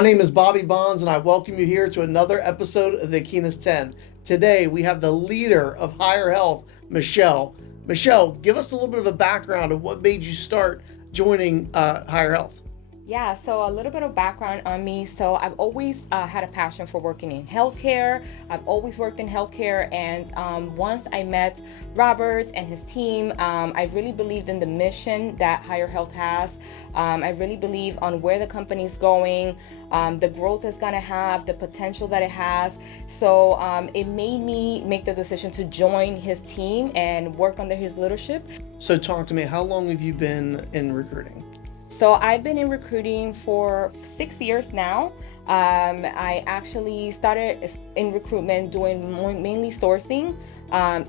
My name is Bobby Bonds, and I welcome you here to another episode of the Aquinas 10. Today, we have the leader of Higher Health, Michelle. Michelle, give us a little bit of a background of what made you start joining Higher Health. Yeah, so a little bit of background on me. So I've always had a passion for working in healthcare. I've always worked in healthcare, and once I met Robert and his team, I really believed in the mission that Higher Health has. I really believe on where the company's going, the growth it's gonna have, the potential that it has. So it made me make the decision to join his team and work under his leadership. So talk to me, how long have you been in recruiting? So I've been in recruiting for 6 years now. I actually started in recruitment doing mainly sourcing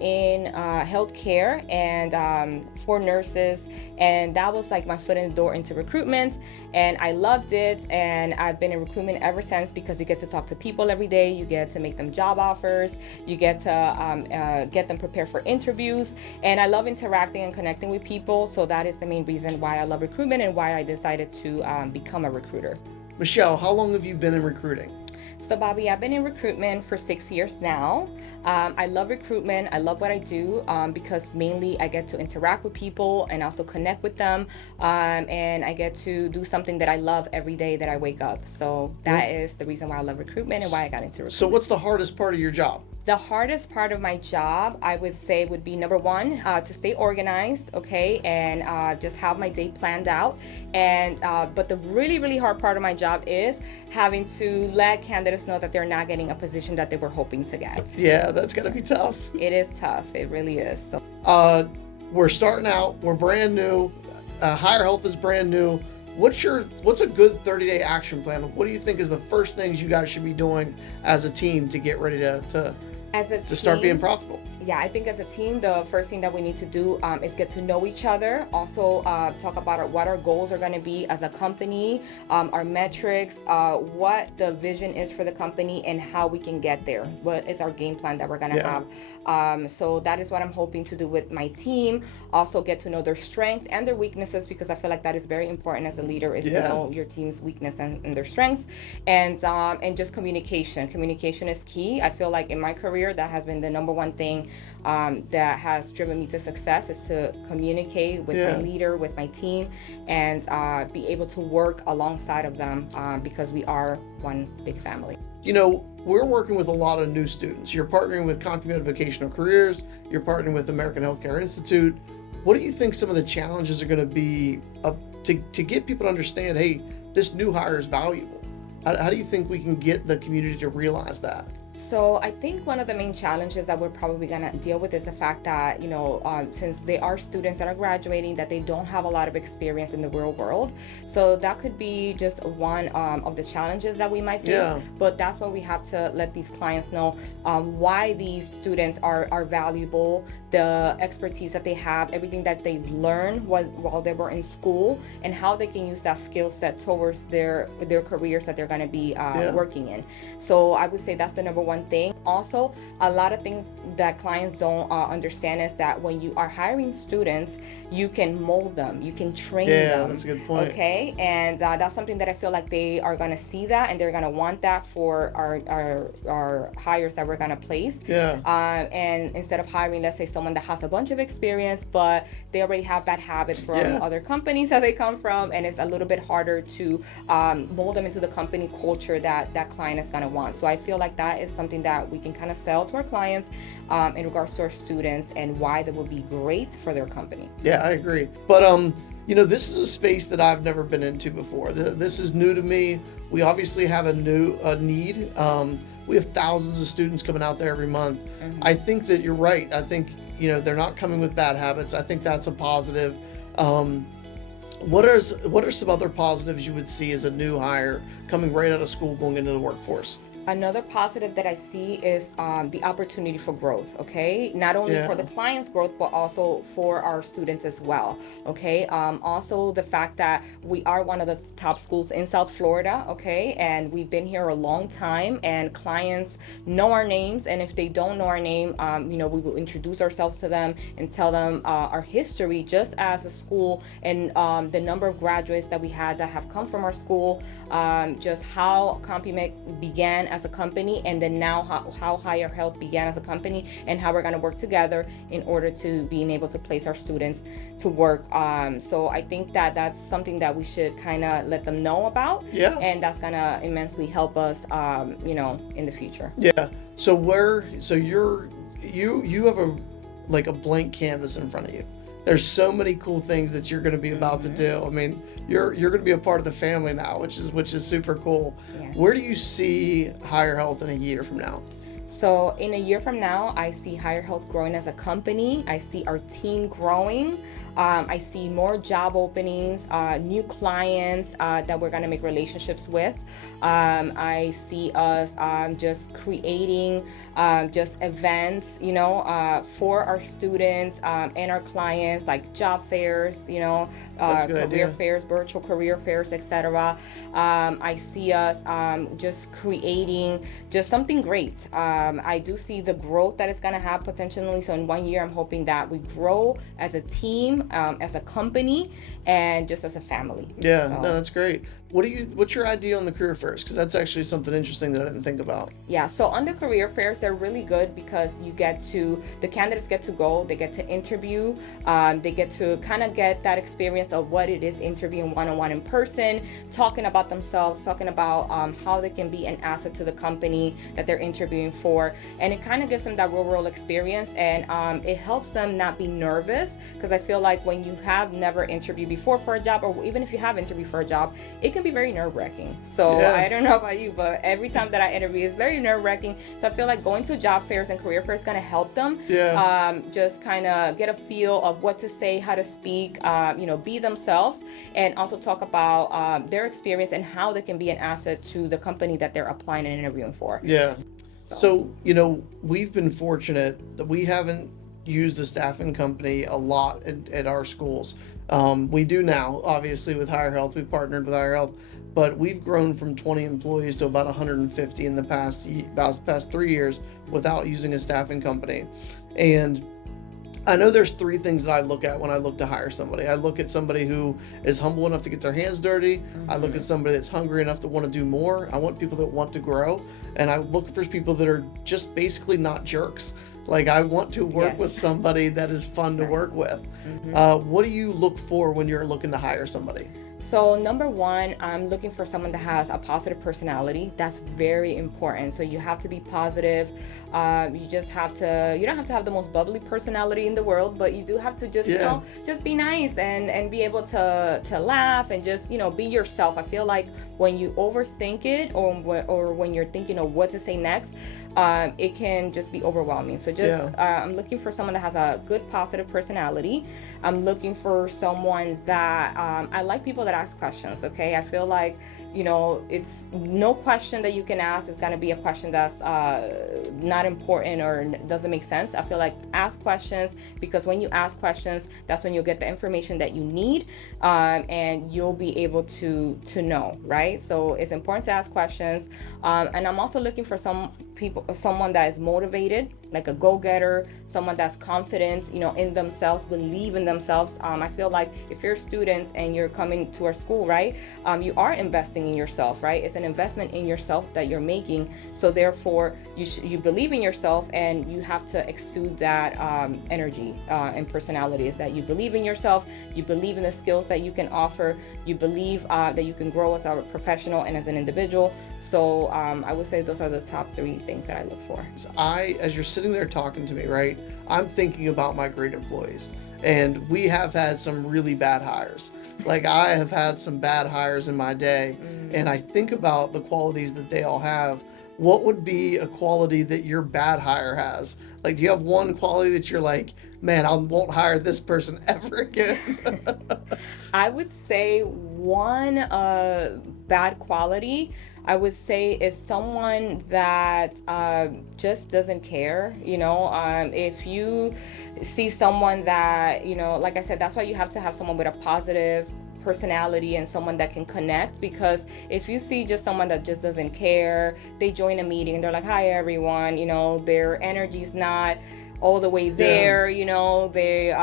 in healthcare and for nurses, and that was like my foot in the door into recruitment, and I loved it, and I've been in recruitment ever since because you get to talk to people every day, you get to make them job offers, you get to get them prepared for interviews, and I love interacting and connecting with people, so that is the main reason why I love recruitment and why I decided to become a recruiter. Michelle, how long have you been in recruiting? So Bobby, I've been in recruitment for 6 years now. I love recruitment. I love what I do because mainly I get to interact with people and also connect with them. And I get to do something that I love every day that I wake up. So that is the reason why I love recruitment and why I got into recruitment. So what's the hardest part of your job? The hardest part of my job, I would say, would be number one, to stay organized, okay, and just have my day planned out. And but the really, really hard part of my job is having to let candidates know that they're not getting a position that they were hoping to get. Yeah, that's gotta be tough. It is tough. It really is. So. We're starting out. We're brand new. Higher Health is brand new. What's a good 30-day action plan? What do you think is the first things you guys should be doing as a team to get ready to start being profitable? Yeah, I think as a team, the first thing that we need to do is get to know each other. Also, talk about what our goals are going to be as a company, our metrics, what the vision is for the company, and how we can get there. What is our game plan that we're going to have? So that is what I'm hoping to do with my team. Also, get to know their strengths and their weaknesses, because I feel like that is very important as a leader, is to know your team's weakness and their strengths, and just communication. Communication is key. I feel like in my career, that has been the number one thing that has driven me to success, is to communicate with my leader, with my team, and be able to work alongside of them because we are one big family. You know, we're working with a lot of new students. You're partnering with Complemented Vocational Careers. You're partnering with American Healthcare Institute. What do you think some of the challenges are going to be to get people to understand, hey, this new hire is valuable? How do you think we can get the community to realize that? So I think one of the main challenges that we're probably going to deal with is the fact that, since they are students that are graduating, that they don't have a lot of experience in the real world. So that could be just one of the challenges that we might face. But that's why we have to let these clients know why these students are valuable, the expertise that they have, everything that they've learned while they were in school, and how they can use that skill set towards their careers that they're going to be working in. So I would say that's the number one thing. Also, a lot of things that clients don't understand is that when you are hiring students, you can mold them, you can train them. Yeah, that's a good point. Okay, and that's something that I feel like they are going to see that, and they're going to want that for our hires that we're going to place. And instead of hiring, let's say, someone that has a bunch of experience, but they already have bad habits from other companies that they come from, and it's a little bit harder to mold them into the company culture that client is going to want. So I feel like that is something that we can kind of sell to our clients in regards to our students and why they will be great for their company. Yeah, I agree. But this is a space that I've never been into before. This is new to me. We obviously have a need. We have thousands of students coming out there every month. I think that you're right. I think they're not coming with bad habits. I think that's a positive. What are some other positives you would see as a new hire coming right out of school, going into the workforce? Another positive that I see is the opportunity for growth, okay? Not only for the client's growth, but also for our students as well, okay? Also, the fact that we are one of the top schools in South Florida, okay? And we've been here a long time, and clients know our names. And if they don't know our name, we will introduce ourselves to them and tell them our history just as a school, and the number of graduates that we had that have come from our school, just how CompuMed began as a company, and then now how Higher Health began as a company, and how we're going to work together in order to being able to place our students to work. So I think that that's something that we should kind of let them know about, and that's going to immensely help us, in the future. Yeah. So you have a blank canvas in front of you. There's so many cool things that you're going to be about to do. I mean, you're going to be a part of the family now, which is super cool. Yeah. Where do you see Higher Health in a year from now? So in a year from now, I see Higher Health growing as a company. I see our team growing. I see more job openings, new clients that we're going to make relationships with. I see us just creating just events, for our students and our clients, like job fairs, career fairs, virtual career fairs, etc. I see us just creating just something great. I do see the growth that it's going to have potentially. So in 1 year, I'm hoping that we grow as a team, as a company, and just as a family. Yeah, so. No, that's great. What's your idea on the career fairs? Because that's actually something interesting that I didn't think about. Yeah, so on the career fairs, they're really good because the candidates get to go, they get to interview, they get to kind of get that experience of what it is interviewing one-on-one in person, talking about themselves, talking about how they can be an asset to the company that they're interviewing for. And it kind of gives them that real world experience, and it helps them not be nervous, because I feel like when you have never interviewed before for a job, or even if you have interviewed for a job, it can be very nerve-wracking. So I don't know about you, but every time that I interview, it's very nerve-wracking. So I feel like going to job fairs and career fairs is going to help them just kind of get a feel of what to say, how to speak, be themselves, and also talk about their experience and how they can be an asset to the company that they're applying and interviewing for. Yeah. So we've been fortunate that we haven't used a staffing company a lot at our schools. We do now, obviously, with Higher Health. We've partnered with Higher Health, but we've grown from 20 employees to about 150 in the past 3 years without using a staffing company. And I know there's 3 things that I look at when I look to hire somebody. I look at somebody who is humble enough to get their hands dirty. Mm-hmm. I look at somebody that's hungry enough to want to do more. I want people that want to grow. And I look for people that are just basically not jerks. Like, I want to work with somebody that is fun to work with. Mm-hmm. What do you look for when you're looking to hire somebody? So number one, I'm looking for someone that has a positive personality. That's very important. So you have to be positive. You don't have to have the most bubbly personality in the world, but you do have to just, just be nice and be able to laugh and just, be yourself. I feel like when you overthink it or when you're thinking of what to say next, it can just be overwhelming. So I'm looking for someone that has a good positive personality. I'm looking for someone that, I like people that ask questions. Okay. I feel like, it's no question that you can ask is going to be a question that's not important or doesn't make sense. I feel like ask questions, because when you ask questions, that's when you'll get the information that you need, and you'll be able to know, right? So it's important to ask questions. And I'm also looking for someone that is motivated, like a go-getter, someone that's confident, in themselves, believe in themselves. I feel like if you're students and you're coming to our school, right, you are investing in yourself, right? It's an investment in yourself that you're making. So therefore, you believe in yourself, and you have to exude that energy and personality. Is that you believe in yourself, you believe in the skills that you can offer, you believe that you can grow as a professional and as an individual. So I would say those are the top 3 things that I look for. As you're sitting there talking to me, right, I'm thinking about my great employees, and we have had some really bad hires. Like, I have had some bad hires in my day, and I think about the qualities that they all have. What would be a quality that your bad hire has? Like, do you have one quality that you're like, man, I won't hire this person ever again? I would say one bad quality I would say is someone that just doesn't care. If you see someone that, like I said, that's why you have to have someone with a positive personality and someone that can connect, because if you see just someone that just doesn't care, they join a meeting and they're like, hi everyone, their energy's not all the way there. They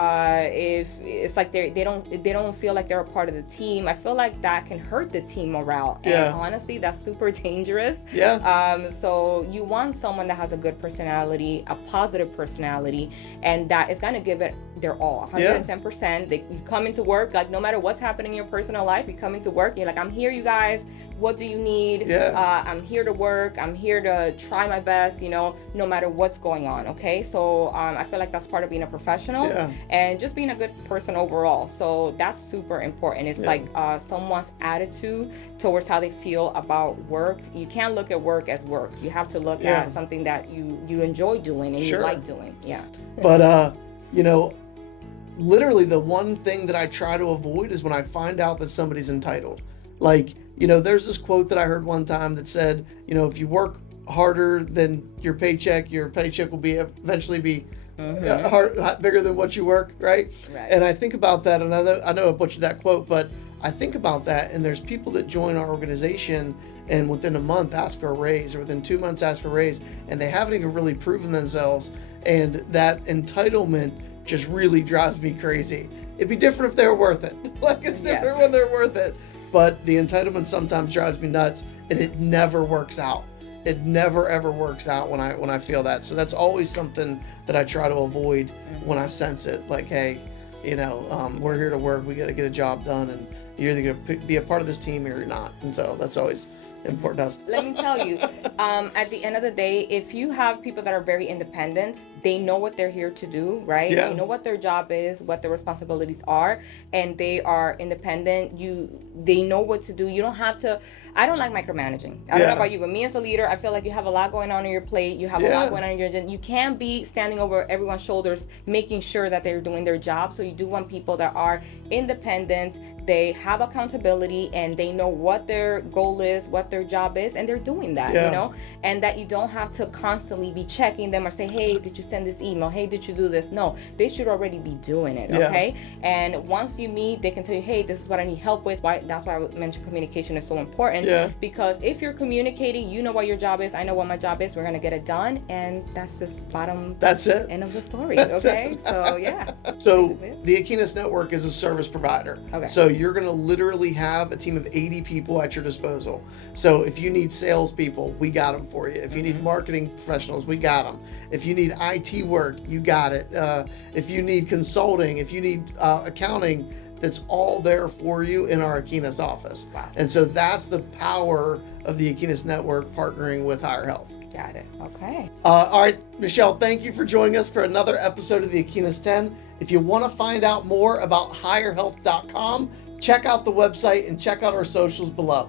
if it's like they don't feel like they're a part of the team, I feel like that can hurt the team morale. And honestly, that's super dangerous. So you want someone that has a good personality, a positive personality, and that is going to give it their all, 110%. You come into work, like no matter what's happening in your personal life, you come into work, you're like, I'm here, you guys, what do you need? I'm here to work, I'm here to try my best, no matter what's going on. Okay, so I feel like that's part of being a professional and just being a good person overall. So that's super important. It's like someone's attitude towards how they feel about work. You can't look at work as work. You have to look at something that you enjoy doing and you like doing. But literally the one thing that I try to avoid is when I find out that somebody's entitled. Like, there's this quote that I heard one time that said, if you work harder than your paycheck will eventually be bigger than what you work, right? And I think about that, and I know I butchered that quote, but I think about that, and there's people that join our organization and within a month ask for a raise, or within 2 months ask for a raise, and they haven't even really proven themselves, and that entitlement just really drives me crazy. It'd be different if they were worth it. Like, it's different when they're worth it, but the entitlement sometimes drives me nuts, and it never works out. It never ever works out when I feel that. So that's always something that I try to avoid when I sense it. Like, hey, we're here to work. We got to get a job done, and you're either going to be a part of this team or you're not. And so that's always important to us. Let me tell you, at the end of the day, if you have people that are very independent, they know what they're here to do, right? They know what their job is, what their responsibilities are, and they are independent. They know what to do. You don't have to. I don't like micromanaging. I don't know about you, but me as a leader, I feel like you have a lot going on your plate. You have a lot going on in your agenda. You can't be standing over everyone's shoulders, making sure that they're doing their job. So you do want people that are independent. They have accountability, and they know what their goal is, what their job is, and they're doing that, and that you don't have to constantly be checking them or say, hey, did you send this email? Hey, did you do this? No, they should already be doing it, okay? And once you meet, they can tell you, hey, this is what I need help with. That's why I mentioned communication is so important, because if you're communicating, you know what your job is, I know what my job is, we're going to get it done, and that's just end of the story, okay? So, So the Aquinas Network is a service provider. Okay. So you're going to literally have a team of 80 people at your disposal. So if you need salespeople, we got them for you. If you need marketing professionals, we got them. If you need IT work, you got it. If you need consulting, if you need accounting, that's all there for you in our Aquinas office. Wow. And so that's the power of the Aquinas Network partnering with Higher Health. Got it. Okay. All right, Michelle, thank you for joining us for another episode of the Aquinas 10. If you want to find out more about higherhealth.com, check out the website and check out our socials below.